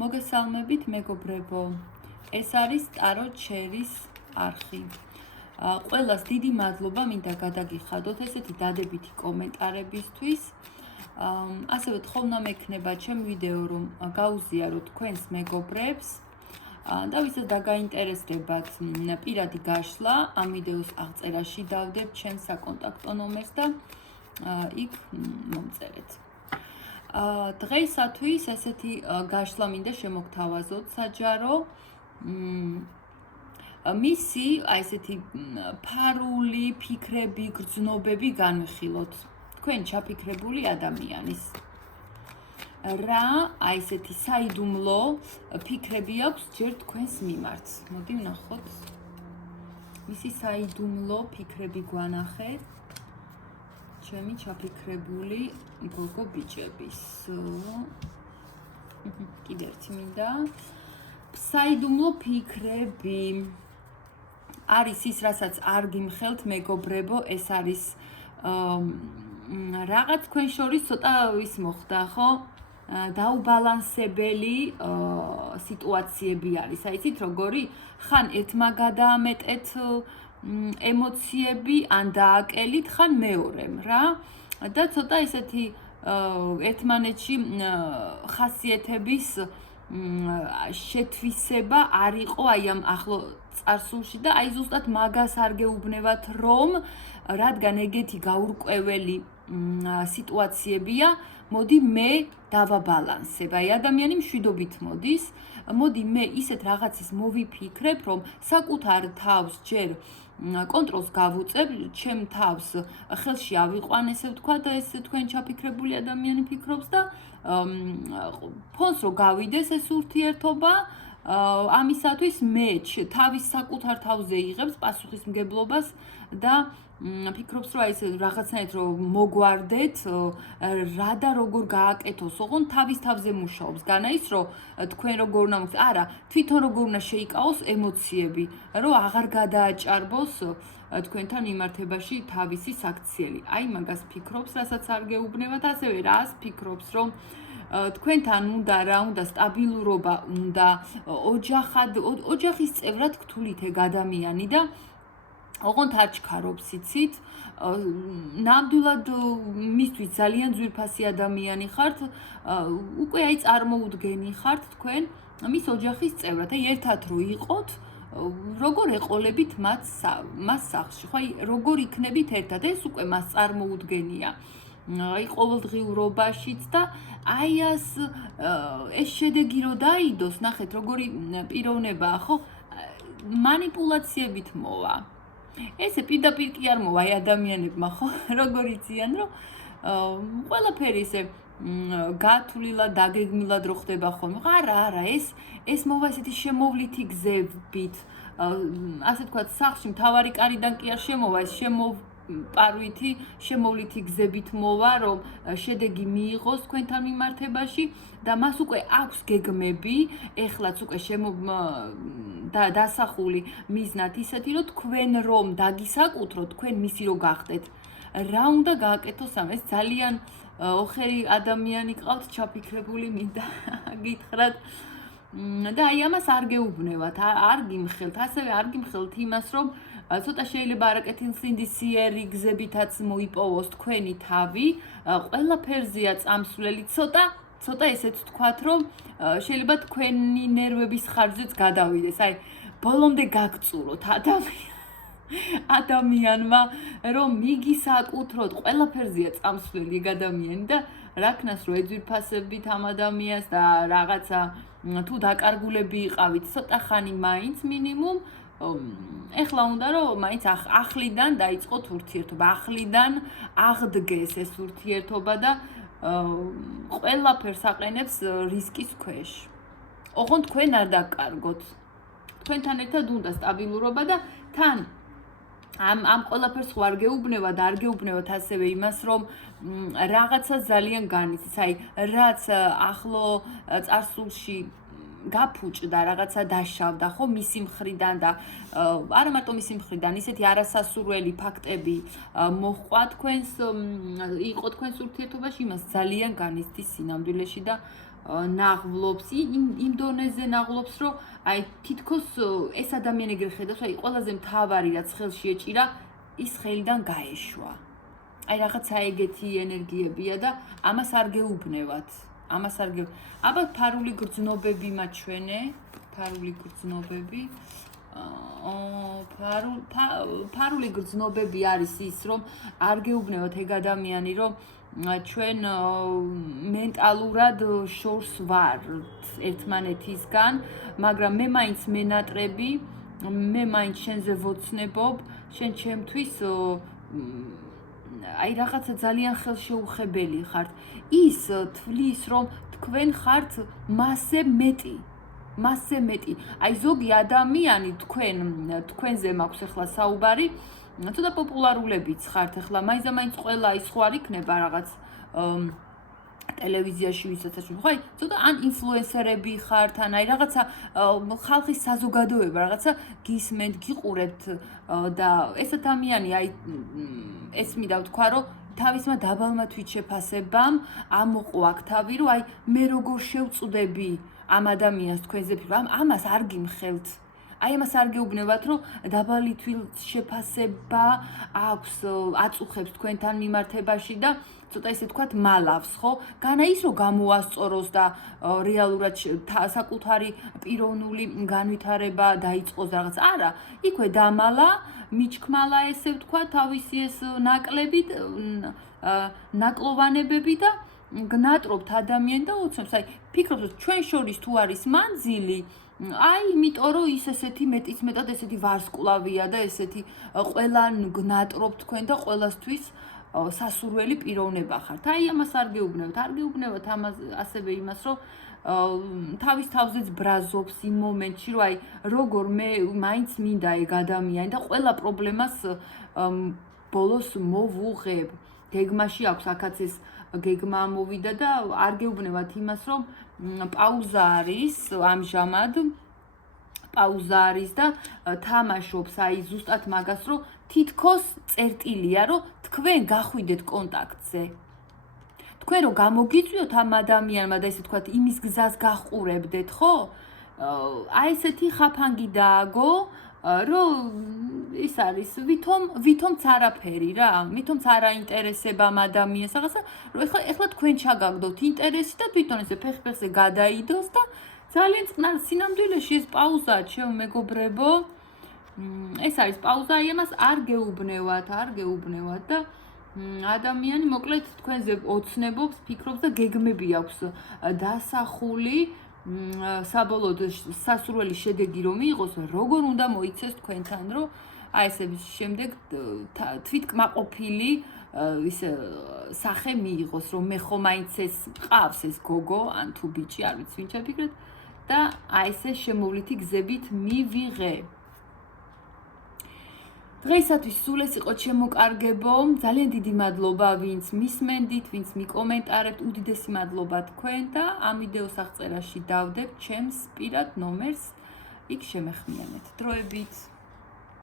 მოგესალმებით მეგობრებო. ეს არის ტარო ჩერის არხი. ყველას დიდი მადლობა მინდა გადაგიხადოთ ესეთი დადებითი კომენტარებისთვის. ასევე თხოვნამ ექნება ჩემ ვიდეო რომ გაუზიაროთ თქვენს მეგობრებს და ვისაც დაგაინტერესდებათ პირადი გაშლა ამ ვიდეოს აღწერაში დავდებ ჩემს საკონტაქტო ნომერს და იქ მომწერეთ. დღეისათვის ესეთი გაშლა მინდა შემოგთავაზოთ საჯარო. მისი აი ესეთი ფარული ფიქრები, გრძნობები განვიხილოთ. თქვენ ჩაფიქრებული ადამიანის რა აი ესეთი საიდუმლო ფიქრები აქვს ჯერ თქვენს მიმართ. მოდი ვნახოთ. მისი საიდუმლო ფიქრები გვანახეთ. ჩემი ჩაფიქრებული გოგო ბიჭების. კიდე ერთი მინდა. საიდუმლო ფიქრები არის ის, რასაც არ გიმხელთ მეგობრებო, ეს არის რაღაც თქვენ შორის ცოტა ის მოხდა, ხო? დაუბალანსებელი სიტუაციები არის. აი იცით როგორი? ხან ერთმა გადაამეტეთ ემოციები, ან დააკელით, ხან მეორემ რა. და ცოტა ესეთი ერთმანეთში ხასიათების შეთვისება არ იყო აი ამ ახლო წარსულში და აი ზუსტად მაგას არ გეუბნევათ რომ რადგან ეგეთი გაურკვეველი სიტუაციებია, მოდი მე დავაბალანსებ. აი ადამიანი მშვიდობით მოდის, მოდი მე ისეთ რაღაცის მოვიფიქრებ, რომ საკუთარ თავს ჯერ კონტროლს გავუწებ, ჩემ თავს ხელში ავიყვან, ესე ვთქვა და ეს თქვენ ჩაფიქრებული ადამიანი ფიქრობს და ფონს რო გავიდეს ეს ურთიერთობა, ამისათვის მე თავის საკუთარ თავზე იღებს პასუხისმგებლობას და ფიქრობს რომ აი ეს რაღაცნაირად რომ მოგვარდეთ, რა და როგორ გააკეთოს, ოღონ თავის თავზე მუშაობს. განა ის რომ თქვენ როგორ უნდა მოგწ, არა, თვითონ როგორ უნდა შეიკავოს ემოციები, რომ აღარ გადააჭარბოს თქვენთან მიმართებაში თავისი საქციელი. აი მაგას ფიქრობს, რასაც არ გეუბნევათ, ასევე რას ფიქრობს, რომ თქვენთან უნდა რა უნდა სტაბილურობა უნდა, ოჯახის წევრად გთვლით ეგ ადამიანი და ოღონდ არ ჩქარობს იცით, ნამდვილად მისთვის ძალიან ძვირფასი ადამიანი ხართ, უკვე აი წარმოუდგენი ხართ თქვენ მის ოჯახის წევრად. აი ერთად რო იყოთ, როგორ ეყოლებით მას სახლში, ხო აი როგორ იქნებით ერთად, ეს უკვე მას წარმოუდგენია. აი ყოველდღიურობაშიც და აი ეს შედეგი რო დაიდოს, ნახეთ როგორი პიროვნებაა, ხო? მანიპულაციებით მოვა. ესე პირდაპირ კი არ მოვა აი ადამიანებმა, ხო? როგორ იციან, რომ ყველაფერი ესე გათვლილად, დაგეგმილად რო ხდება ხოლმე. არა, ეს მოვა ესეთი შემოვლითი გზებით. ასე თქვათ, სახლში მთავარი კარიდან კი არ შემოვა, ეს პარვითი შემოვლითი გზებით მოვა, რომ შედეგი მიიღოს თქვენთან მიმართებაში და მას უკვე აქვს გეგმები, ეხლაც უკვე დასახული მიზნად ისეთი, რომ თქვენ რომ დაგისაკუთროთ, თქვენ მისი რო გახდეთ. რა უნდა გააკეთოს ამ ეს ძალიან ოხერი ადამიანი ყავთ ჩაფიქრებული მინდა გითხრათ. და აი ამას არ გეუბნევათ, არ გიმხელთ, ასევე არ გიმხელთ იმას, რომ ცოტა შეიძლება არაკეთილსინდისიერი გზებითაც მოიპოვოს თქვენი თავი, ყველაფერზეა წამსვლელი, ცოტა ესეც ვთქვათ, რომ შეიძლება თქვენი ნერვების ხარჯზეც გადავიდეს. აი, ბოლომდე გაგწუროთ ადამიანმა, რომ მიგისაკუთროთ, ყველაფერზეა წამსვლელი ეგ ადამიანი და რაკნას რო ეძვირფასებით ამ ადამიანს და რაღაცა თუ დაკარგულები იყავით, ცოტა ხანი მაინც მინიმუმ ეხლა უნდა რომ მაინც ახლიდან დაიწყოთ ურთიერთობა, ახლიდან აღდგეს ეს ურთიერთობა და ყველაფერს აყენებს რისკის ქვეშ. ოღონდ თქვენ არ დაკარგოთ. თქვენთან ერთად უნდა სტაბილურობა და თან ამ ყველაფერს ხო არ გეუბნევათ ასევე იმას, რომ რაღაცა ძალიან განიცდის, აი რაც ახლო წარსულში გაფუჭდა, რაღაცა დაშავდა, ხო, მისი მხრიდან და არა მარტო მისი მხრიდან, ისეთი არასასურველი ფაქტები მოჰყვა თქვენს, იყო თქვენს ურთიერთობაში, იმას ძალიან განიცდის სინამდვილეში და ნაღვლობს, იმ დონეზე ნაღვლობს, რომ აი თითქოს ეს ადამიანი ეგრე ხედავს, აი ყველაზე მთავარი რაც ხელში ეჭირა, ის ხელიდან გაეშვა. აი რაღაცა ეგეთი ენერგიებია და ამას არ გეუბნევათ. ალბათ ფარული გრძნობები მაჩვენე, ფარული გრძნობები. ფარული გრძნობები არის ის, რომ არ გეუბნევათ ეგ ადამიანი, რომ ჩვენ მენტალურად შორს ვართ ერთმანეთისგან, მაგრამ მე მაინც მენატრები, მე მაინც შენზე ვოცნებობ, შენ ჩემთვის აი რაღაცა ძალიან ხელშეუხებელი ხართ. ის თვლის, რომ თქვენ ხართ მასზე მეტი. აი ზოგი ადამიანი თქვენზე მაქვს ახლა საუბარი, ცოტა პოპულარულებიც ხართ ახლა, მაინც ყველა ის ხო არ იქნება რაღაც ტელევიზიაში ვისაც აჩვენებს. ხო, აი ცოტა ან ინფლუენსერები ხართ, ან აი რაღაცა ხალხის საზოგადოება, რაღაცა გისმენთ, გიყურებთ და ეს ადამიანი აი ეს მინდა ვთქვა, რომ თავისმა დაბალმა თვითშეფასებამ ამოყვა აქ თავი, რომ აი მე როგორ შევწვდები ამ ადამიანს თქვენზე ფიქრობ, ამას არ გიმხელთ. აი ამას არ გეუბნებათ, რომ დაბალი თვითშეფასება აქვს, აწუხებს თქვენთან მიმართებაში და ცოტა ისე თქვათ მალავს, ხო? განა ის რომ გამოასწოროს და რეალურად საკუთარი პიროვნული განვითარება დაიწყოს რაღაც. არა, იქვე დამალა, მიჩქმალა ესე ვთქვა, თავისი ეს ნაკლოვანებები და გნატრობთ ადამიანი და ოცნებს. აი ფიქრობთ, რომ ჩვენ შორის თუ არის მანძილი, აი იმიტომ რომ ის ესეთი მეტიც მეტად ესეთი ვარსკვლავია და ესეთი ყველან გნატრობთ თქვენ და ყველასთვის სასურველი პიროვნება ხართ. აი ამას არ გეუბნევთ ამას ასევე იმას, რომ თავის თავზეც ბრაზობს იმ მომენტში, რომ აი როგორ მე მაინც მინდა ეგ ადამიანი და ყველა პრობლემას ბოლოს მოვუღებ. გეგმაში აქვს აქაც ეს გეგმა მოვიდა და არ გეუბნევათ იმას, რომ პაუზა არის ამჟამად. პაუზა არის და თამაშობს აი ზუსტად მაგას, რომ თითქოს წერტილია, რომ თქვენ გახვიდეთ კონტაქტზე. თქვენ რომ გამოგიწვიოთ ამ ადამიანმა და ესე თქვათ იმის გზას გაჰყურებდეთ, ხო? აი ესეთი ხაფანგი დააგო, რომ ის არის ვითომც არაფერი რა, ვითომც არ აინტერესება ამ ადამიანს რაღაცა, რომ ეხლა თქვენ ჩაგაგდოთ ინტერესი და თვითონ ესე ფეხზე გადაიდოს და ძალიან წყნარ სინამდვილეში ეს პაუზაა, ჩემო მეგობრებო. ეს არის პაუზა, აი ამას არ გეუბნევათ და ადამიანი მოკლედ თქვენზე ოცნებობს, ფიქრობს და გეგმები აქვს დასახული, საბოლოოდ სასურველი შედეგი რომ მიიღოს, როგორ უნდა მოიცეს თქვენთან, რომ აი ესე შემდეგ თვითკმაყოფილი ის სახე მიიღოს, რომ მე ხომ მაინც ეს მყავს ეს გოგო, ან თუ ბიჭი, არ ვიცი ვინ ჩაფიქრეთ და აი ესე შემოვლითი გზებით მივიღე. დღეისათვის სულ ეს იყო ჩემოკარგებო. ძალიან დიდი მადლობა ვინც მისმენდით, ვინც მიკომენტარებთ, უდიდესი მადლობა თქვენ და ამ ვიდეოს აღწერაში დავდებთ ჩემს პირად ნომერს, იქ შემეხმიანეთ. დროებით.